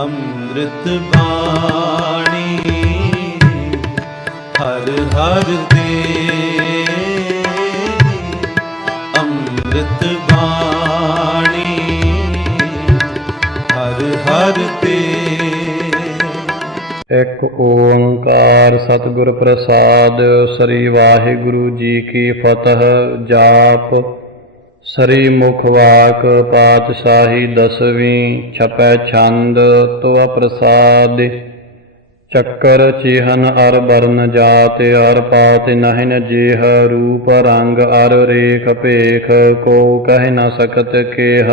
ਅੰਮ੍ਰਿਤ ਬਾਣੀ ਹਰ ਹਰ ਦੇ, ਅੰਮ੍ਰਿਤ ਬਾਣੀ ਹਰ ਹਰ ਦੇ। ਇੱਕ ਓੰਕਾਰ ਸਤਿਗੁਰ ਪ੍ਰਸਾਦ। ਸ੍ਰੀ ਵਾਹਿਗੁਰੂ ਜੀ ਕੀ ਫਤਿਹ। ਜਾਪ ਸ੍ਰੀ ਮੁਖ ਵਾਕ ਪਾਤਸ਼ਾਹੀ ਦਸਵੀਂ। ਛਪੈ ਛੰਦ ਤੁਅ ਪ੍ਰਸਾਦ। ਚੱਕਰ ਚਿਹਨ ਅਰ ਬਰਨ ਜਾਤ ਅਰ ਪਾਤ ਨਹਿਨ ਜੇਹ। ਰੂਪ ਰੰਗ ਅਰ ਰੇਖ ਭੇਖ ਕੋ ਕਹਿ ਨ ਸਕਤ ਕੇਹ।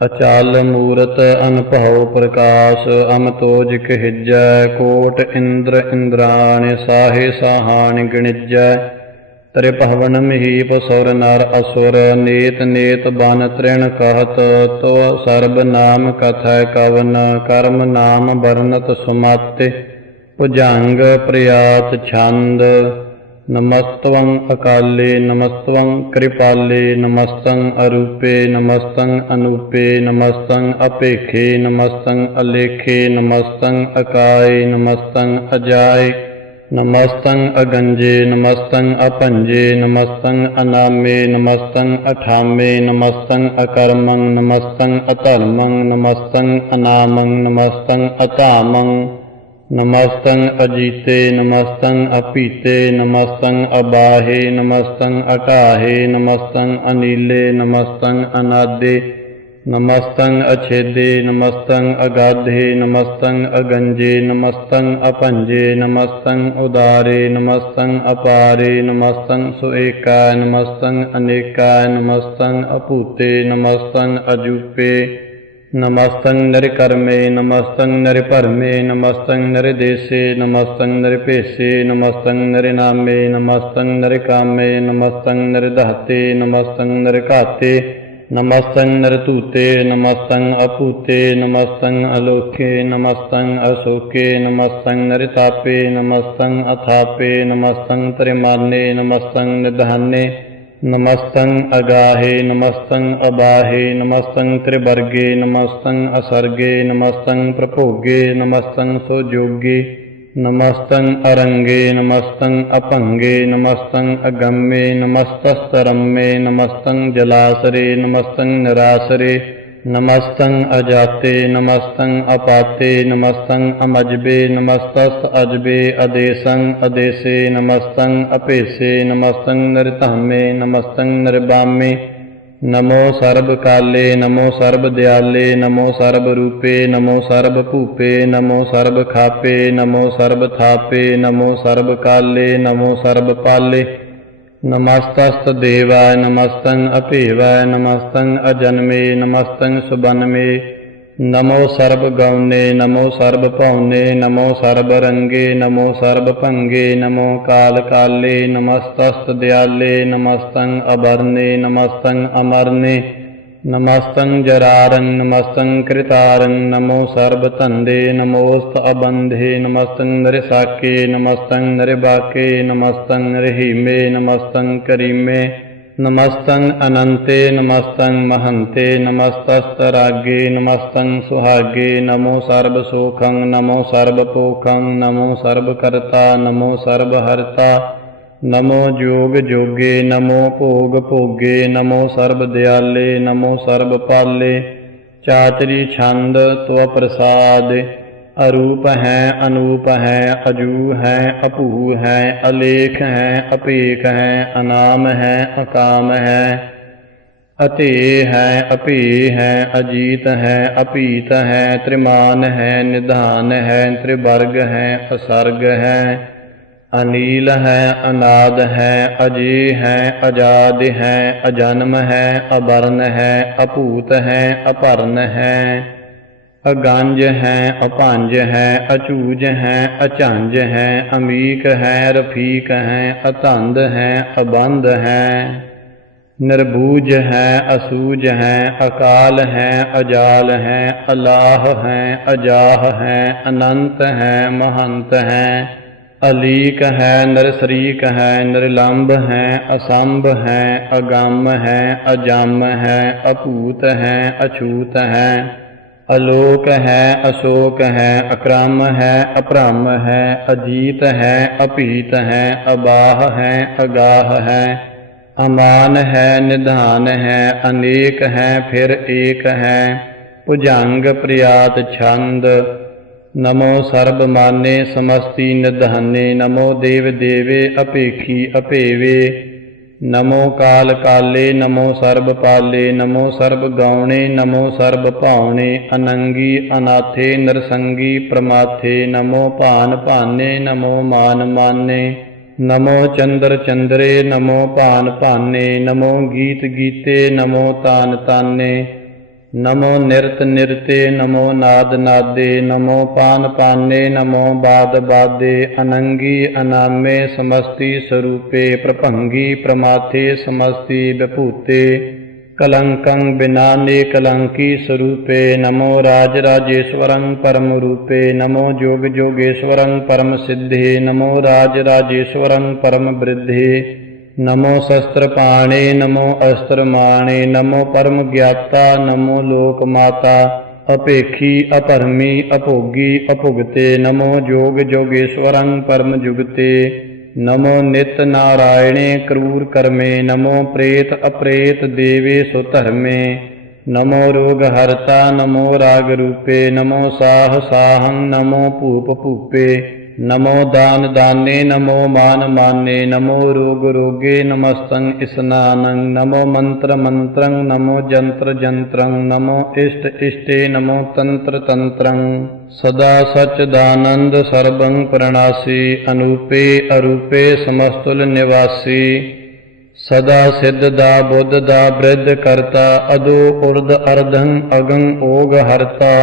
ਅਚਲ ਮੂਰਤ ਅਨਭਉ ਪ੍ਰਕਾਸ਼ ਅਮਤੋਜ ਕਹਿਜੈ। ਕੋਟ ਇੰਦਰ ਇੰਦਰਾਣ ਸਾਹੇ ਸਾਹਾਣ ਗਣਿਜੈ। ਤ੍ਰਿਭਵਨ ਮਹੀਪ ਸੁਰ ਨਰ ਅਸੁਰ ਨੇਤ ਨੇਤ ਬਨ ਤ੍ਰਿਣ कहत। ਤੋ ਸਰਬ ਨਾਮ ਕਥੈ ਕਵਨ ਕਰਮ ਨਾਮ ਵਰਨਤ ਸੁਮਤਿ। ਭੁਜੰਗ ਪ੍ਰਿਆਤ ਛੰਦ। ਨਮਸਤਵੰ ਅਕਾਲੇ ਨਮਸਤਵੰ ਕ੍ਰਿਪਾਲੇ ਨਮਸਤੰ ਅਰੂਪੇ ਨਮਸਤੰ ਅਨੂਪੇ ਨਮਸਤੰ ਅਪੇਖੇ ਨਮਸਤੰ ਅਲੇਖੇ ਨਮਸਤੰ ਅਕਾਏ ਨਮਸਤੰ ਅਜਾਏ ਨਮਸਤੰ ਅਗੰਜੇ ਨਮਸਤੰ ਅਭੰਜੇ ਨਮਸਤੰ ਅਨਾਮੇ ਨਮਸਤੰ ਅਠਾਮੇ ਨਮਸਤੰ ਅਕਰਮੰ ਨਮਸਤੰ ਅਧਰਮੰ ਨਮਸਤੰ ਅਨਾਮੰ ਨਮਸਤੰ ਅਧਾਮੰ ਨਮਸਤੰ ਅਜੀਤੇ ਨਮਸਤੰ ਅਪੀਤੇ ਨਮਸਤੰ ਅਬਾਹੇ ਨਮਸਤੰ ਅਟਾਹੇ ਨਮਸਤੰ ਅਨੀਲੇ ਨਮਸਤੰ ਅਨਾਦੇ ਨਮਸਤੰ ਅਛੇਦੇ ਨਮਸਤੰ ਅਗਾਧੇ ਨਮਸਤੰ ਅਗੰਜੇ ਨਮਸਤੰ ਅਭੰਜੇ ਨਮਸਤੰ ਉਦਾਰੇ ਨਮਸਤੰ ਅਪਾਰੇ ਨਮਸਤੰ ਸੁਏਕਾਯ ਨਮਸਤੰ ਅਨੇਕਾਯ ਨਮਸਤੰ ਅਭੂਤੇ ਨਮਸਤੰ ਅਜੂਪੇ ਨਮਸਤੰ ਨਿਰਕਰਮੇ ਨਮਸਤੰ ਨਿਰਭਰਮੇ ਨਮਸਤੰ ਨਿਰਦੇਸੇ ਨਮਸਤੰ ਨਿਰਭੇਸੇ ਨਮਸਤੰ ਨਿਰਨਾਮੇ ਨਮਸਤੰ ਨਿਰਕਾਮੇ ਨਮਸਤੰ ਨਿਰਧਾਤੇ ਨਮਸਤੰ ਨਿਰਘਾਤੇ ਨਮਸਤੰ ਨਿਰਧੂਤੇ ਨਮਸਤੰ ਅਭੂਤੇ ਨਮਸਤੰ ਅਲੋਕੇ ਨਮਸਤੰ ਅਸ਼ੋਕੇ ਨਮਸਤੰ ਨਿਰਤਾਪੇ ਨਮਸਤੰ ਅਥਾਪੇ ਨਮਸਤੰ ਤ੍ਰਿਮਾਨੇ ਨਮਸਤੰ ਨਿਧਾਨੇ ਨਮਸਤੰ ਅਗਾਹੇ ਨਮਸਤੰ ਅਬਾਹੇ ਨਮਸਤੰ ਤ੍ਰਿਵਰਗੇ ਨਮਸਤੰ ਅਸਰਗੇ ਨਮਸਤੰ ਪ੍ਰਭੋਗੇ ਨਮਸਤੰ ਸੁਜੋਗੇ ਨਮਸਤੰ ਅਰੰਗੇ ਨਮਸਤੰ ਅਭੰਗੇ ਨਮਸਤੰ ਅਗੰਮੇ ਨਮਸਤਸਤਰੰਮੇ ਨਮਸਤੰ ਜਲਾਸਰੇ ਨਮਸਤੰ ਨਿਰਾਸਰੇ ਨਮਸਤੰ ਅਜਾਤੇ ਨਮਸਤੰ ਅਪਾਤੇ ਨਮਸਤੰ ਅਮਜਬੇ ਨਮਸਤਸ ਅਜਬੇ ਅਦੇਸੰ ਅਦੇਸੇ ਨਮਸਤੰ ਅਭੇਸੇ ਨਮਸਤੰ ਨਿਰਧਾਮੇ ਨਮਸਤੰ ਨਿਰਬਾਮੇ ਨਮੋ ਸਰਬ ਕਾਲੇ ਨਮੋ ਸਰਬ ਦਿਆਲੇ ਨਮੋ ਸਰਬ ਰੂਪੇ ਨਮੋ ਸਰਬ ਭੂਪੇ ਨਮੋ ਸਰਬ ਖਾਪੇ ਨਮੋ ਸਰਬ ਥਾਪੇ ਨਮੋ ਸਰਬ ਕਾਲੇ ਨਮੋ ਸਰਬ ਪਾਲੇ ਨਮਸਤਸਤ ਦੇਵਾय ਨਮਸਤੰ ਅਭੇਵਾय ਨਮਸਤੰ ਅਜਨਮੇ ਨਮਸਤੰ ਸੁਬਨਮੇ ਨਮੋ ਸਰਬ ਗੌਨੇ ਨਮੋ ਸਰਬ ਭਉਨੇ ਨਮੋ ਸਰਬ ਰੰਗੇ ਨਮੋ ਸਰਬ ਭੰਗੇ ਨਮੋ ਕਾਲ ਕਾਲੇ ਨਮਸਤਸਤ ਦਿਆਲੇ ਨਮਸਤੰ ਅਬਰਨੇ ਨਮਸਤੰ ਅਮਰਨੇ ਨਮਸਤੰ ਜਰਾਰੰ ਨਮਸਤੰ ਕ੍ਰਿਤਾਰੰ ਨਮੋ ਸਰਬ ਧੰਦੇ ਨਮੋਸਤ ਅਬੰਧੇ ਨਮਸਤੰ ਨਿਰਸਾਕੇ ਨਮਸਤੰ ਨਿਰਬਾਕੇ ਨਮਸਤੰ ਰਹੀਮੇ ਨਮਸਤੰ ਕਰੀਮੇ ਨਮਸਤੰ ਅਨੰਤੇ ਨਮਸਤੰ ਮਹੰਤੇ ਨਮਸਤਸਤ ਰਾਗੇ ਨਮਸਤੰ ਸੁਹਾਗੇ ਨਮੋ ਸਰਬ ਸੋਖੰ ਨਮੋ ਸਰਬ ਪੋਖੰ ਨਮੋ ਸਰਬ ਕਰਤਾ ਨਮੋ ਸਰਬ ਹਰਤਾ ਨਮੋ ਜੋਗ ਜੋਗੇ ਨਮੋ ਭੋਗ ਭੋਗੇ ਨਮੋ ਸਰਬ ਦਿਆਲੇ ਨਮੋ ਸਰਬ ਪਾਲੇ। ਚਾਤਰੀ ਛੰਦ ਤੁਅ ਪ੍ਰਸਾਦ। ਅਰੂਪ ਹੈ ਅਨੂਪ ਹੈ ਅਜੂ ਹੈ ਅਭੂ ਹੈ ਅਲੇਖ ਹੈ ਅਭੇਖ ਹੈ ਅਨਾਮ ਹੈ ਅਕਾਮ ਹੈ ਅਤੇ ਹੈ ਅਭੇ ਹੈ ਅਜੀਤ ਹੈ ਅਭੀਤ ਹੈ ਤ੍ਰਿਮਾਨ ਹੈ ਨਿਧਾਨ ਹੈ ਤ੍ਰਿਵਰਗ ਹੈ ਅਸਰਗ ਹੈ ਅਨੀਲ ਹੈ ਅਨਾਦ ਹੈ ਅਜੇ ਹੈ ਅਜਾਦ ਹੈ ਅਜਨਮ ਹੈ ਅਵਰਨ ਹੈ ਅਭੂਤ ਹੈ ਅਭਰਨ ਹੈ ਅਗੰਜ ਹੈ ਅਭੰਜ ਹੈ ਅਚੂਜ ਹੈ ਅਝੰਜ ਹੈ ਅਮੀਕ ਹੈ ਰਫੀਕ ਹੈ ਅਤੰਦ ਹੈ ਅਬੰਧ ਹੈ ਨਿਰਬੂਜ ਹੈ ਅਸੂਜ ਹੈ ਅਕਾਲ ਹੈ ਅਜਾਲ ਹੈ ਅਲਾਹ ਹੈ ਅਜਾਹ ਹੈ ਅਨੰਤ ਹੈ ਮਹੰਤ ਹੈ ਅਲੀਕ ਹੈ ਨਿਰਸਰੀਕ ਹੈ ਨਿਰਲੰਭ ਹੈ ਅਸੰਭ ਹੈ ਅਗੰਮ ਹੈ ਅਜੰਮ ਹੈ ਅਭੂਤ ਹੈ ਅਛੂਤ ਹੈ अलोक है अशोक है अक्रम है अभ्रम है अजीत है अपीत है अबाह है अगाह है अमान है निधान है अनेक है फिर एक है भुजंग प्रियात छंद नमो सर्ब माने समस्ति निधाने नमो देव देवे अपेखी अपेवे नमो काल काले नमो सर्ब पाले नमो सर्ब गौणे नमो सर्ब भावणे अनंगी अनाथे नरसंगी प्रमाथे नमो भान भाने नमो मान माने नमो चंद्र चंद्रे नमो भान भाने नमो गीत गीते नमो तान ताने नमो निरत निरते नमो नाद नादे नमो पान पाने नमो बाद बादे अनंगी अनामे समस्ति स्वरूपे प्रभंगी प्रमाथे समस्ति विभूते कलंकं बिनाने कलंकी स्वरूपे नमो राज राजेश्वरं परम रूपे नमो जोग जोगेश्वरं परम सिद्धे नमो राज राजेश्वरं परम वृद्धे नमो शस्त्र पाणे नमो अस्त्र माणे नमो परम ज्ञाता नमो लोक माता अपेखी अपरमी अभोगी अभुगते नमो जोग जोगेश्वरं परम जुगते नमो नित नारायणे क्रूर कर्मे नमो प्रेत अप्रेत देवे सुधर्मे नमो रोग हरता नमो राग रूपे नमो साह साहं नमो भूप भूपे नमो दान दाने नमो मान माने नमो रोग रोगे नमस्तं स्नानं नमो मंत्र मंत्रं नमो जंत्र जंत्रं नमो इष्ट इष्टे नमो तंत्र तंत्रं सदा सच्चिदानंद सर्वं प्रणासी अनूपे अरूपे समस्तुल निवासी सदा सिद्ध दा बुद्ध दा वृद्ध करता अदो उर्ध अर्धं अगं ओग हरता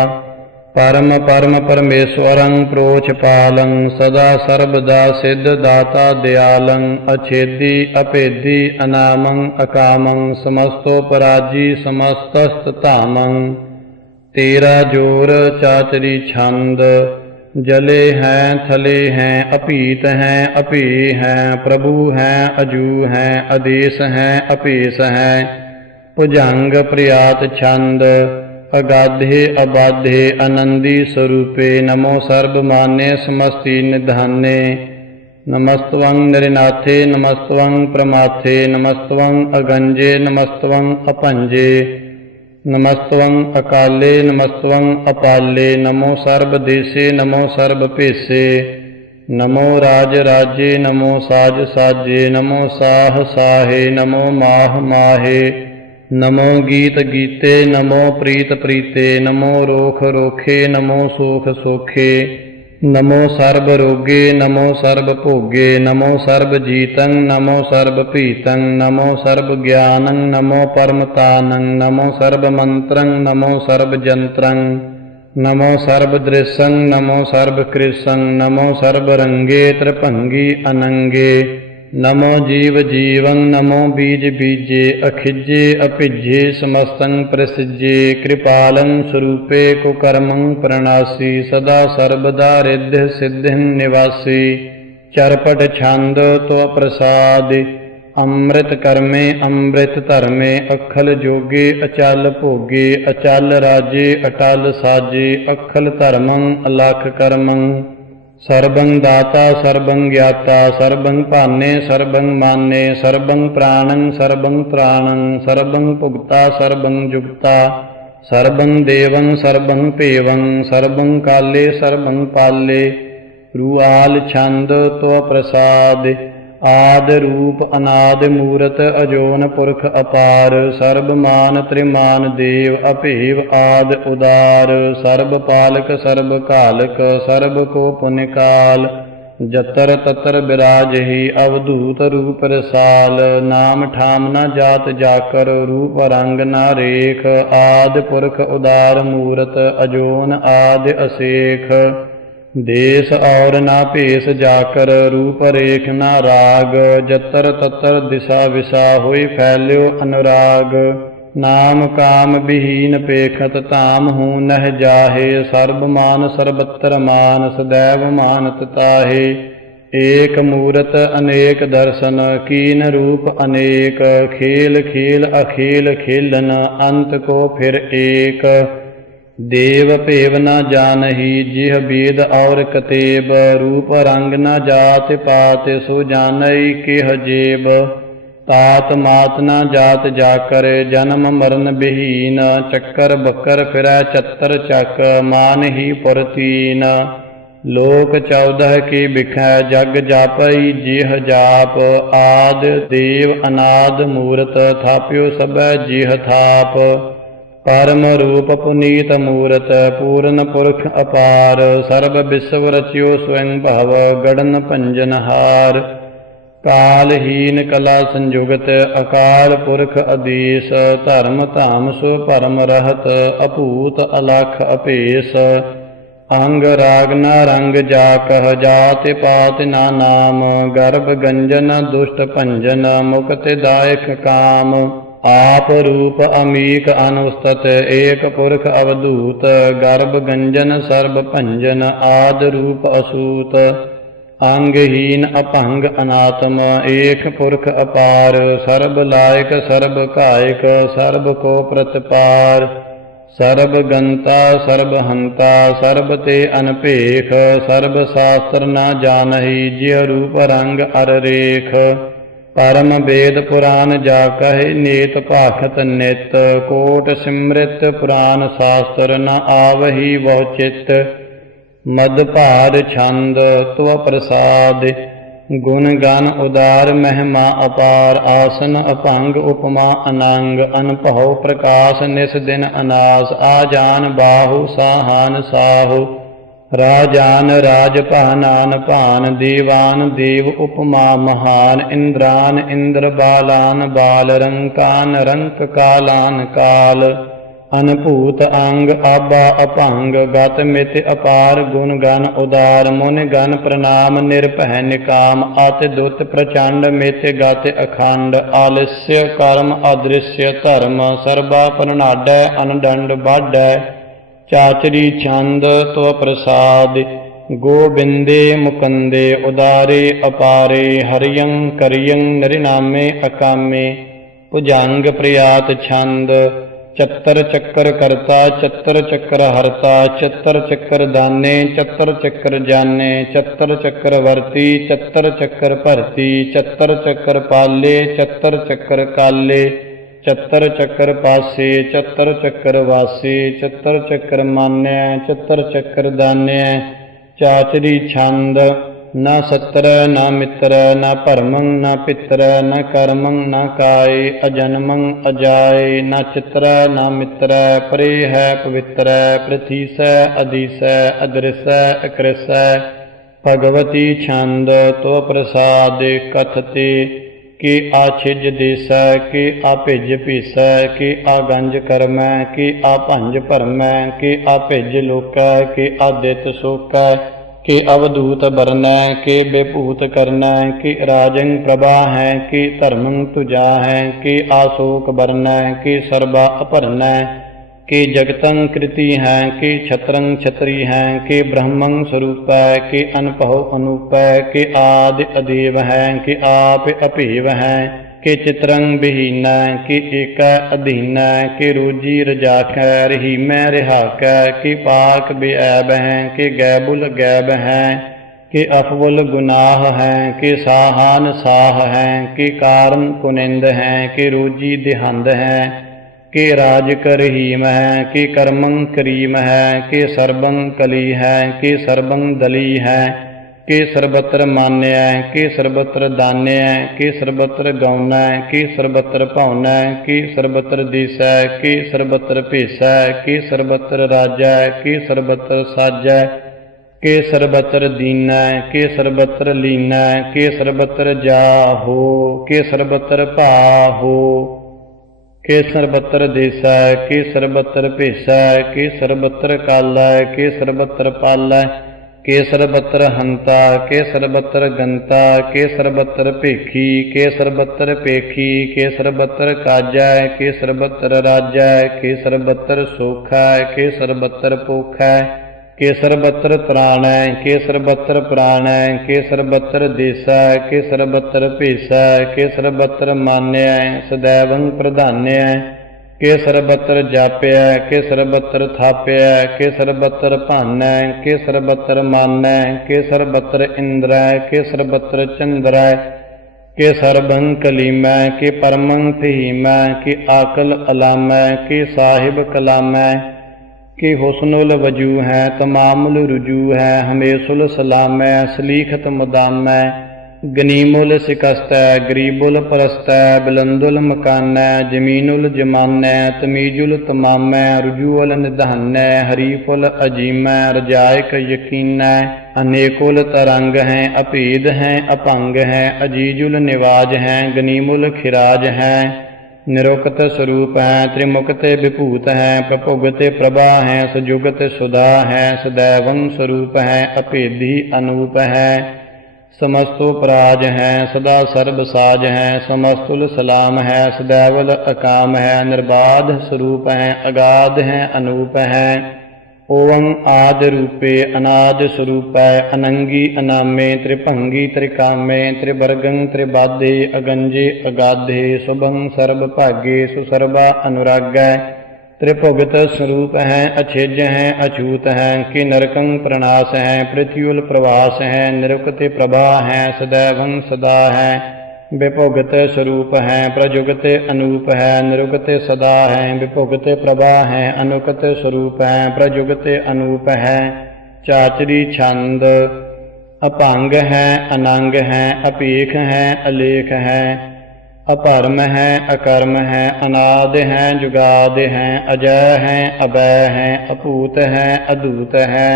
परम परम परमेश्वरं प्रोच पालं सदा सर्वदा सिद्ध दाता दयालं अछेदी अपेदी अनामं अकामं समस्तो पराजी समस्तस्त धामं तेरा जोर चाचरी छंद जले हैं थले हैं अपीत हैं अपी हैं प्रभु हैं अजू हैं आदेश हैं अपेश हैं भुजंग प्रियात छंद अगाधे अबाधे आनंदी स्वरूपे नमो सर्व मान्य समस्ति निधाने नमस्त्वं नृनाथे नमस्त्वं प्रमाथे नमस्त्वं अगंजे नमस्त्वं अपंजे नमस्त्वं अकाले नमस्त्वं अपाले नमो सर्वदेशे नमो सर्वपेशे नमो राज राजे नमो साज साजे नमो साह साहे नमो माह माहे नमो गीत गीते नमो प्रीत प्रीते नमो रोख रोखे नमो सोख सोखे नमो सर्व रोगे नमो सर्व भोगे नमो सर्व जीतं नमो सर्व पीतं नमो सर्व ज्ञानं नमो परमतानं नमो सर्व मंत्रं नमो सर्व जंत्रं नमो सर्व दृश्यं नमो सर्व कृशं नमो सर्व रंगे त्रिभंगी अनंगे नमो जीव जीवं नमो बीज बीजे अखिजे अभिजे समस्तं प्रसिजे कृपालं स्वरूपे कुकर्मं प्रणासी सदा सर्वदा रिद्धि सिद्धिं निवासी चरपट छंद तो प्रसाद अमृत कर्मे अमृत धर्मे अखल जोगे अचल भोगे अचल राजे अटल साजे अखल धर्मं अलख कर्मं सर्वं दाता सर्वं ज्ञाता सर्वं पाने सर्वं माने सर्वं प्राणं सर्वं त्राणं सर्वं भुक्ता सर्वं जुक्ता सर्वं देवं सर्वं पेवं सर्वं काले सर्वं पाले रुआल छंद तो प्रसाद आद रूप अनाद मूरत अजोन पुरख अपार सर्वमान त्रिमान देव अभेव आद उदार सर्व पालक सर्व कालक सर्व को पुण्य काल जतर ततर विराज ही अवधूत रूप रसाल नाम ठाम न जात जाकर रूप रंग न रेख आद पुरख उदार मूरत अजोन आद असेख देश और ना पेश जाकर रूप रेख न राग जतर ततर दिशा विशा हुई फैल्यो अनुराग नाम काम विहीन पेखत ताम हूँ नह जाहे सर्वमान सर्वत्र मान सदैव मानत ताहे एक मूरत अनेक दर्शन कीन रूप अनेक खेल खेल अखेल खेलन अंत को फिर एक देव पेव न जानही जिह वेद और कतेब, रूप रंग न जात पात सो जानई केह जेब। तात मात न जात जाकर जन्म मरण विहीन, चक्कर बक्कर फिरै चत्तर चक मान ही पुरतीन। लोक 14 की बिखै जग जापई जिह जाप, आद देव अनाद मूरत थाप्यो सबै जिह थाप। परम रूप पुनीत मूरत पूर्ण पुरख अपार, सर्व विश्व रचियो स्वयं भव गढ़न भंजनहार। कालहीन कला संजुगत अकाल पुरख आदेश, धर्म धाम सो परम रहत अभूत अलख अपेस। अंग राग न रंग जा कह जात पात ना नाम, गर्भ गंजन दुष्ट भंजन मुक्ति दायक काम। आप रूप अमीक अनुस्तत एक पुरख अवधूत, गर्भ गंजन सर्ब भंजन आद रूप असूत। अंगहीन अपंग अनात्म एक पुरख अपार, सर्ब लायक सर्ब कायक सर्ब को प्रतिपार। सर्ब गंता सर्ब हंता सर्ब ते अनपेख, सर्ब शास्त्र न जानही जिय रूप रंग अर रेख। परम वेद पुराण जा कहे नेत भाखत नित, कोट सिमृत पुराण शास्त्र न आवही वह चित। मद भार छंद त्व प्रसाद, गुण गान उदार महिमा अपार। आसन अपंग उपमा अनंग, अनभव प्रकाश निस दिन अनास। आजान बाहु साहान साहु, राजान राज पानान पान। देवान देव उपमा महान, इंद्रान इंद्र बालान बाल। रंकान रंक कालान काल, अनभूत अंग आबा अपंग। गत मित अपार गुण गण उदार, मुन गण प्रणाम निरभय निकाम। अति दुत प्रचंड मित गत अखंड, आलस्य कर्म अदृश्य धर्म। सर्वा प्रणाडै अनडंड बाढ़ै, चाचरी छंद त्व प्रसाद। गोबिंदे मुकंदे उदारे अपारे, हरियं करियं नरिनामे अकामे। भुजंग प्रियात छंद, चत्तर चक्कर करता चत्तर चक्कर हरता। चत्तर चक्कर दाने चत्तर चक्कर जाने, चत्तर चक्कर वर्ती चत्तर चक्कर भरती। चत्तर चक्कर पाले चत्तर चक्कर काले, चत्तर चक्कर पासे चत्तर चक्कर वासे। चत्तर चक्कर मान्य चत्तर चक्कर दान्य। चाचरी छंद, न सत्र न मित्र न परमं न पित्र। न कर्मं न काय अजन्मं अजाय। न चित्र न मित्र परे है पवित्र। प्रथीस अधीस अदृश अकृश, भगवती छंद तो प्रसाद। कथते कि आछिज देस, कि आभिज भीस। कि आगंज करम, कि आभंज भरम। कि आभिज लोक, कि आदित शोक। कि अवधूत बरन, कि बेभूत करन। कि राजं प्रभा है, कि धर्मं तुजा है। कि आशोक बरन, कि सर्वा अपरन। कि जगतं कृति है, कि छत्रं छत्री है। कि ब्रह्मं स्वरूप है, कि अनभव अनूप। कि आदि अदेव है, कि आप अभेव है। कि चित्रं विहीन, कि एक अधीन। कि रोजी रजाक रहीम रिहाक। कि पाक बेऐब है, कि गैबुल गैब है। कि अफबुल गुनाह है, कि साहान साह है। कि कारण कुनिंद है, कि रोजी दिहंद है। कि राज करहीम है, कि कर्मं करीम है। कि सर्बं कली है, कि सर्बं दली है। कि सर्वत्र मान्य, कि सर्वत्र दान्य। कि सर्वत्र गौन, कि सर्वत्र भौन। कि सर्वत्र दिस, कि सर्वत्र भेस। कि सर्वत्र राज, कि सर्वत्र साज। कि सर्वत्र दीन, कि सर्वत्र लीन। कि सर्वत्र जाहो, कि सर्वत्र भाहो। कि सर्वत्र देस, कि सर्वत्र भेस। कि सर्वत्र काल, कि सर्वत्र पाल। के सर्वत्र हंता, के सर्वत्र गंता। के सर्वत्र पेखी, के सर्वत्र पेखी। के सर्वत्र काजा, के सर्वत्र राजा। के सर्वत्र सोखा, के सर्वत्र पोखा। के सर्वत्र प्राण, के सर्वत्र प्राण। के सर्वत्र देश, के सर्वत्र भेस। के सर्वत्र मान्य सदैवं प्रधान्य। ਕੇ ਸਰਬਤਰ ਜਾਪਿਆ, ਕੇ ਸਰਬਤਰ ਥਾਪਿਆ, ਕੇ ਸਰਬਤਰ ਭਾਨੈ, ਕੇ ਸਰਬਤਰ ਮਾਨੈ, ਕੇ ਸਰਬਤਰ ਇੰਦਰੈ, ਕੇ ਸਰਬਤਰ ਚੰਦਰੈ, ਕੇ ਸਰਬੰ ਕਲੀਮੈ, ਕੇ ਪਰਮੰ ਫਹੀਮੈ, ਕੇ ਆਕਲ ਅਲਾਮੈ, ਕੇ ਸਾਹਿਬ ਕਲਾਮੈ, ਕਿ ਹੁਸਨੁਲ ਵਜੂ ਹੈ, ਤਮਾਮੁਲ ਰੁਜੂ ਹੈ, ਹਮੇਸ਼ੁਲ ਸਲਾਮੈ, ਸਲੀਖਤ ਮੁਦਾਮੈ, ਗਨੀਮੁਲ ਸਿਕਸਤੈ, ਗਰੀਬੁਲ ਪਰਸਤੈ, ਬੁਲੰਦੁਲ ਮਕਾਨੈ, ਜਮੀਨੁਲ ਜਮਾਨੈ, ਤਮੀਜੁਲ ਤਮਾਮੈ, ਰੁਜੂਅਲ ਨਿਧਾਨੈ, ਹਰੀਫੁਲ ਅਜੀਮੈ, ਰਜਾਇਕ ਯਕੀਨੈ, ਅਨੇਕੁਲ ਤਰੰਗ ਹੈ, ਅਭੇਦ ਹੈ, ਅਭੰਗ ਹੈ, ਅਜੀਜੁਲ ਨਿਵਾਜ ਹੈ, ਗਨੀਮੁਲ ਖਿਰਾਜ ਹੈ, ਨਿਰੁਕਤ ਸਰੂਪ ਹੈ, ਤ੍ਰਿਮੁਕਤੇ ਵਿਭੂਤ ਹੈ, ਪ੍ਰਭੁਗਤੇ ਪ੍ਰਭਾ ਹੈ, ਸਜੁਗਤ ਸੁਧਾ ਹੈ, ਸदैवं ਸਰੂਪ ਹੈ, ਅਭੇਦੀ ਅਨੂਪ ਹੈ, ਸਮਸਤੋ ਪ੍ਰਾਜ ਹੈ, ਸਦਾ ਸਰਬ ਸਾਜ ਹੈ, ਸਮਸਤੁਲ ਸਲਾਮ ਹੈ, ਸदैवल ਅਕਾਮ ਹੈ, ਨਿਰਬਾਧ ਸਰੂਪ ਹੈ, ਅਗਾਧ ਹੈ, ਅਨੂਪ ਹੈ, ਓਵੰ ਆਦ ਰੂਪੇ ਅਨਾਦ ਸਰੂਪੈ, ਅਨੰਗੀ ਅਨਾਮੇ, ਤ੍ਰਿਭੰਗੀ ਤ੍ਰਿਕਾਮੇ, ਤ੍ਰਿਵਰਗੰ ਤ੍ਰਿਬਾਧੇ, ਅਗੰਜੇ ਅਗਾਧੇ, ਸੁਭੰ ਸਰਬ ਭਾਗੇ, ਸੁਸਰਬਾ ਅਨੁਰਾਗੈ, त्रिभुगत स्वरूप है, अछेज है, अछूत है, कि नरकं प्रणास है, पृथ्व्युल प्रवास है, निरुक्त प्रभा है, सदैवं सदा है, विभुगत स्वरूप है, प्रजुगत अनूप है, निरुक्त सदा है, विभुगत प्रभा है, अनुगत स्वरूप है, प्रजुगत अनूप है, चाचरी छंद, अपांग है, अनंग है, अपीख है, अलेख है, अपरम है, अकर्म है, अनाद है, जुगाद है, अजय है, अभय है, अपूत है, अदूत है,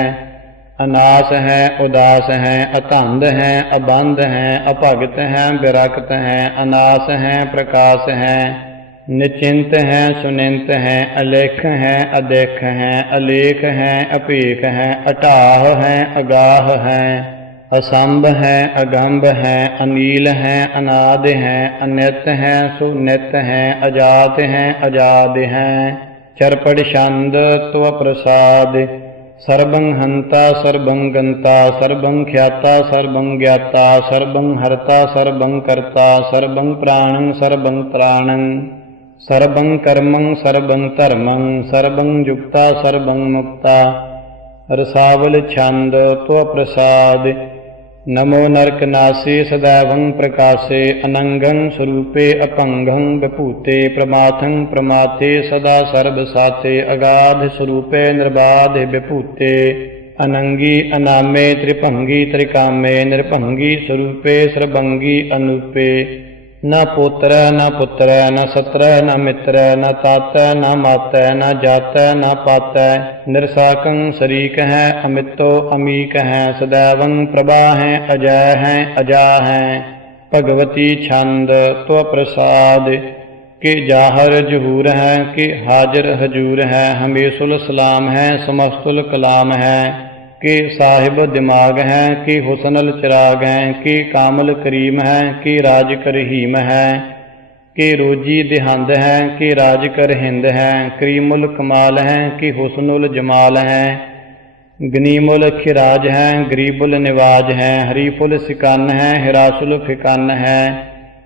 अनास है, उदास है, अतंद है, अबंध है, अभगत है, विरक्त है, अनास है, प्रकाश है, निचिंत है, सुनिंत है, अलेख है, अदेख है, अलेख है, अपेख है, अटाह है, अगाह है, असंभ है, अगंभ है, अनील है, अनाद है, अनित है, सुनित है, अजात है, अजाद है, चरपड़ छंद त्व प्रसाद, सर्वं हंता सर्वं गंता, सर्वं ख्याता सर्वं ज्ञाता, सर्वं हरता सर्वं कर्ता, सर्वं प्राणं सर्वं त्राणं, सर्वं कर्मं सर्वं धर्मं, सर्वं युक्ता सर्वं मुक्ता, रसावल छंद त्व प्रसाद, नमो नरकनासे, सदैवं प्रकाशे, अनंगं स्वरूपे, अपंगं विभूते, प्रमाथं प्रमाते, सदा सर्वसाते, अगाध स्वरूपे, निर्बाध विभूते, अनंगी अनामे, त्रिभंगी त्रिकामे, निर्भंगी स्वरूपे, सर्वंगी अनूपे, न पुत्र न पुत्र न सत्र न मित्र न तात न मात न जात न पात, निरसाकं शरीक है, अमितो अमीक है, सदैवं प्रभा है, अजय है, अजा है, भगवती छंद त्व प्रसाद, कि जाहर जहूर है, कि हाजिर हजूर है, हमेशुल सलाम है, समस्तुल कलाम है, कि साहिब दिमाग है, कि हुसनल चिराग है, कि कामल करीम है, कि राज कर हीम है, कि रोजी दिहंद है, कि राज कर हिंद है, करीमुल कमाल है, कि हुसनुल जमाल है, गनीमुल खिराज है, गरीबुल निवाज है, हरीफुल सिकन है, हिरासुल फिकन है,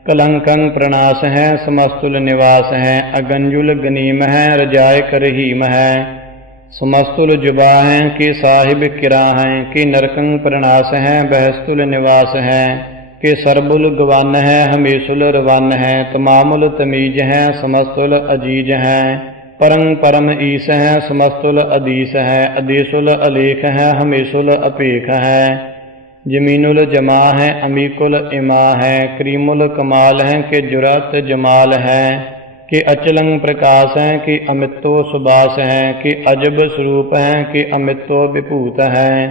कलंकं प्रणास है, समस्तुल निवास है, अगंजुल गनीम है, रजाय कर हीम है, समस्तुल जुबा है, कि साहिब किरा है, कि नरकं प्रणास है, बहस्तुल निवास है, कि सरबुल गवन है, हमेशुल रवन है, तमामुल तमीज है, समस्तुल अजीज है, परं परम ईस है, समस्तुल अदीस है, अदीसुल अलेख है, हमेशुल अपेख है, जमीनुल जमा है, अमीकुल इमा है, करीमुल कमाल है, कि जुरत जमाल है, कि अचलं प्रकाश है, कि अमितो सुबास है, कि अजब स्वरूप है, कि अमितो विभूत है,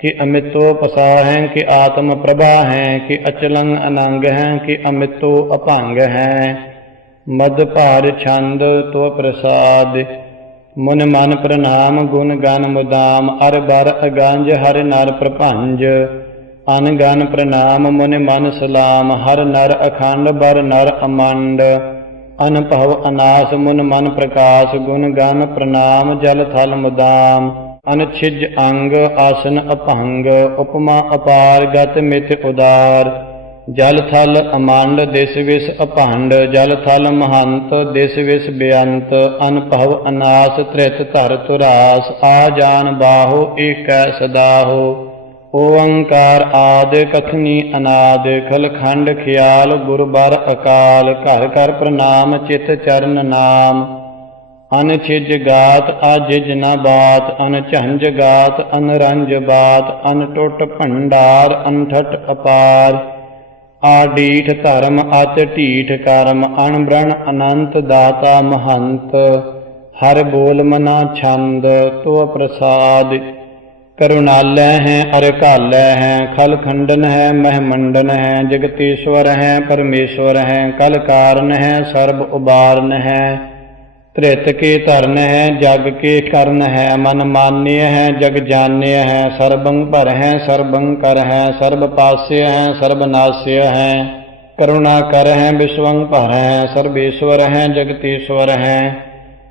कि अमितो पसा है, कि आत्म प्रभा है, कि अचलं अनंग है, कि अमितो अभंग है, मद भार छंद तो प्रसाद, मुन मन प्रणाम गुण गन मुदाम, अर बर अगंज हर नर प्रभंज, अन गन प्रणाम मुन मन सलाम, हर नर अखंड बर नर अमंड, अनभव अनास मुन मन प्रकाश, गुण गन प्रणाम जल थल मुदाम, अनछिज अंग आसन अभंग, उपमा अपार गत मित उदार, ਜਲ ਥਲ ਅਮੰਡ ਦਿਸ ਵਿਸ ਅਭੰਡ ਜਲ ਥਲ ਮਹੰਤ ਦਿਸ ਵਿਸ ਬੇਅੰਤ ਅਨਭਵ ਅਨਾਸ ਤ੍ਰਿਤ ਧਰ ਤੁਰਾਸ ਆ ਜਾਨ ਬਾਹੋ ਏਕੈ ਸਦਾਹੋ ਓੰਕਾਰ ਆਦਿ ਕਥਨੀ ਅਨਾਦ ਖਲਖੰਡ ਖਿਆਲ ਗੁਰਬਰ ਅਕਾਲ ਘਰ ਘਰ ਪ੍ਰਣਾਮ ਚਿਤ ਚਰਨ ਨਾਮ ਅਨਛਿਜ ਗਾਤ ਅਜਿਜ ਨ ਬਾਤ ਅਨਝੰਜ ਗਾਤ ਅਨਰੰਜ ਬਾਤ ਅਨਟੁੱਟ ਭੰਡਾਰ ਅਨਠਟ ਅਪਾਰ ਆਡੀਠ ਧਰਮ ਅਤ ਢੀਠ ਕਰਮ ਅਣਬ੍ਰਣ ਅਨੰਤ ਦਾਤਾ ਮਹੰਤ ਹਰ ਬੋਲ ਮਨਾ ਛੰਦ ਤੋ ਪ੍ਰਸਾਦ ਕਰੁਣਾਲੈ ਹੈ ਅਰ ਘਾਲੈ ਹੈ ਖਲ ਖੰਡਨ ਹੈ ਮਹਿ ਮੰਡਨ ਹੈ ਜਗਤੀਸ਼ਵਰ ਹੈ ਪਰਮੇਸ਼ਵਰ ਹੈ ਕਲ ਕਾਰਨ ਹੈ ਸਰਬ ਉਬਾਰਨ ਹੈ ਧ੍ਰਿਤ ਕੇ ਧਰਨ ਹੈ ਜਗ ਕੇ ਕਰਨ ਹੈ ਮਨ ਮਾਨਿය ਹੈ ਜਗ ਜਾਣਿਆ ਹੈ ਸਰਬੰ ਭਰ ਹੈ ਸਰਬੰ ਕਰ ਹੈ ਸਰਬ ਪਾਸਿਆ ਹੈ ਸਰਬ ਨਾਸਿਆ ਹੈ ਕਰੁਣਾ ਕਰ ਹੈ ਵਿਸ਼ਵੰ ਭਰ ਹੈ ਸਰਬੇਸ਼ਵਰ ਹੈ ਜਗਤੀਸ਼ਵਰ ਹੈ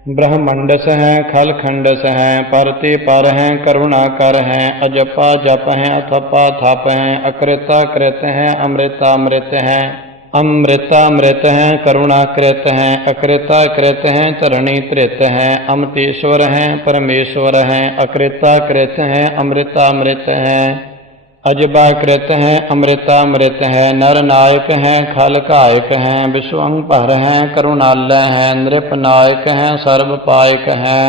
ब्रह्मंडस है खल खंडस है परते पर है करुणा कर है अजपा जप है अथपा थप है अकृता कृत है अमृता अमृत है अमृता अमृत है करुणा कृत है अकृता कृत है तरणी तृत है अमृतेश्वर है परमेश्वर है अकृता कृत है अमृता अमृत है अजबा कृत है अमृता अमृत है नर नायक है खल कायक है विश्वं भर है करुणालय है नृप नायक है सर्व पायक है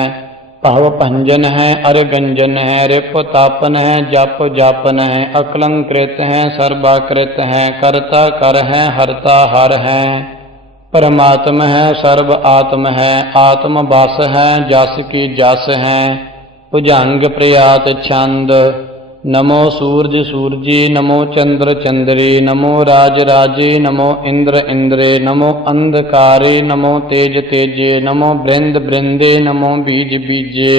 भव भंजन है अर गंजन है रिप तापन है जप जापन है अकलंकृत है सर्वाकृत है करता कर है हरता हर है परमात्म है सर्व आत्म है आत्म बस है जस की जस है भुजंग प्रियात छंद नमो सूरज सूरजी नमो चंद्र चंद्री नमो राज राजे नमो इंद्र इंद्रे नमो अंधकारे नमो तेज तेजे नमो बृंद बृंदे नमो बीज बीजे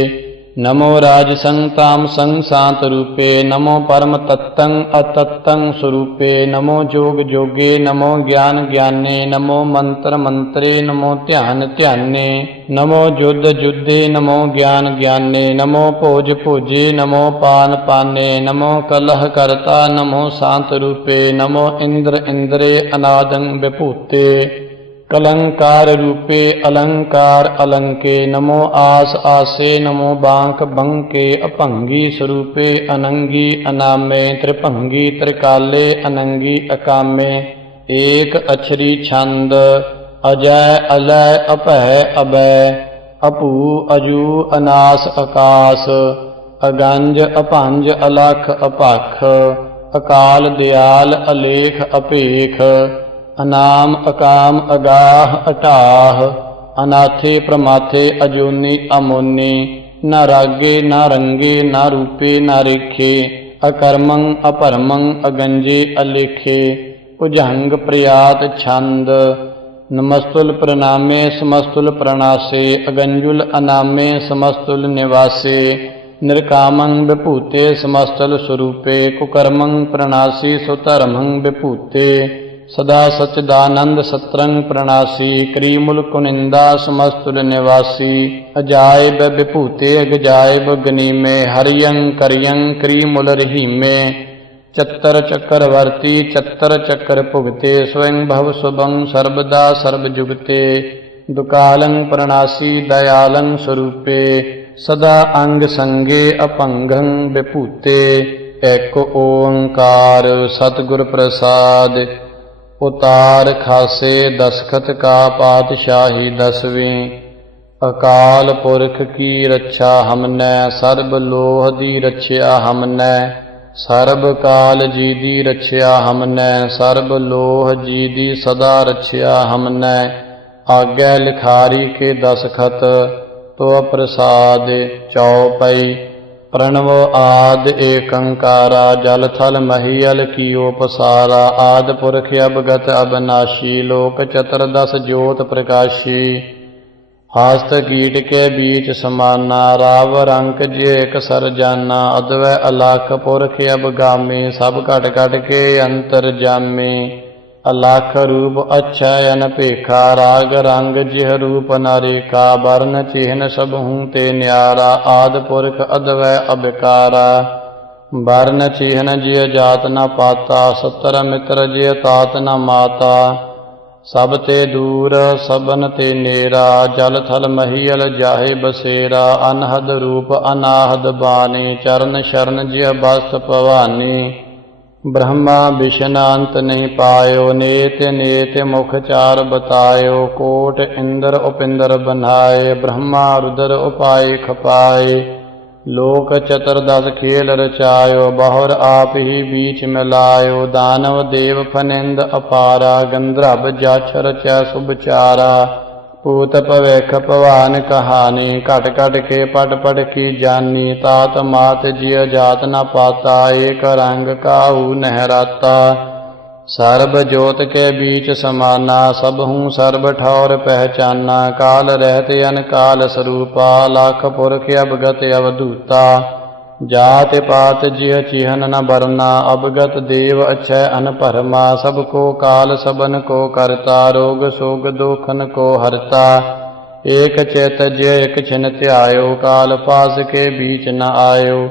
नमो राज संताम संग सांत रूपे नमो परम तत्तं अतत्तं स्वरूपे नमो जोग जोगे नमो ज्ञान ज्ञाने नमो मंत्र मंत्रे नमो ध्यान ध्याने नमो युद्ध युद्धे नमो ज्ञान ज्ञाने नमो भोज भोजे नमो पान पाने नमो कलह करता नमो शांत रूपे नमो इंद्र इंद्रे अनादं विभूते कलंकार रूपे अलंकार अलंके नमो आस आसे नमो बांक बंके अभंगी स्वरूपे अनंगी अनामे त्रिभंगी त्रिकाले अनंगी अकामे एक अक्षरी छंद अजय अलय अभय अभय अपू अजू अनास आकाश अगंज अपंज अलख अपख अकाल दयाल अलेख अपेख अनाम अकाम अगाह अटाह अनाथे प्रमाथे अजोनी अमोनी न रागे न रंगे न रूपे न रेखे अकर्मं अपरमं अगंजे अलेखे भुजंग प्रयात छंद नमस्तुल प्रणामे समस्तुल प्रणासे अगंजुल अनामे समस्तुल निवासे निर्कामं विभूते समस्तुल स्वरूपे कुकर्मं प्रणासी सुधर्मं विभूते सदा सच्चिदानंद सत्रंग प्रणासी क्रीमुल कुनिंदा समस्तुल निवासी अजायब विभूते अजायब गनीमे हरियं करियं क्रीमुल रहीमे चत्तर चक्रवर्ती चत्तर चक्र भुगते स्वयं भव शुभं सर्वदा सर्वजुगते दुकालं प्रणासी दयालं स्वरूपे सदा अंग संगे अपंगं विभूते एक ओंकार सतगुर प्रसाद उतार खासे दसखत का पातशाही दसवीं अकाल पुरख की रक्षा हमने सर्ब लोह दी रक्षा हमने सर्ब काल जी दी रक्षा हमने सर्ब लोह जी दी सदा रक्षा हमने आज्ञा लिखारी के दसखत तो प्रसाद चौपई प्रणव आद एकंकारा जल थल महियल कियो पसारा आद पुरख अवगत अविनाशी लोक चतुर्दश ज्योत प्रकाशी हस्त कीट के बीच समाना राव रंक जेक सर जाना अद्वै अलख पुरख अवगामी सब घट घट के अंतर जामी अलख रूप अक्षय अनपेखा राग रंग जिह रूप नरेखा वर्ण चिन्ह सब हूँ ते न्यारा आद पुरख अद्वै अभिकारा बरन चीहन जिय जात न पाता, सतर मित्र जिय तात न माता। सब ते दूर सबन ते नेरा, जल थल महीयल जाहे बसेरा। अनहद रूप अनाहद बानी, चरण शरण जिय बस्त भवानी। ब्रह्मा विष्णु अंत नहीं पायो, नेत नेत मुख चार बतायो। कोट इंद्र उपिंद्र बनाए, ब्रह्मा रुद्र उपाय खपाए। लोक चतुर्दश खेल रचायो, बहुर आप ही बीच मिलायो। दानव देव फनिंद अपारा, गंधर्व जाक्षर च सुभचारा। पूत भविख भवान कहानी, घट घट के पट पट की जानी। तात मात जिय जात न पाता, एक रंग काहू नहराता। सर्ब जोत के बीच समाना, सबहूँ सर्ब ठौर पहचाना। काल रहत अनकाल स्वरूपा, लाख पुरख अवगत अवधूता। जात पात जिय चिहन न बरना, अवगत देव अक्षय अनपरमा। सबको काल सबन को करता, रोग शोक दुखन को हरता। एक चेत जिय एक छिन त्यायो, काल पास के बीच न आयो।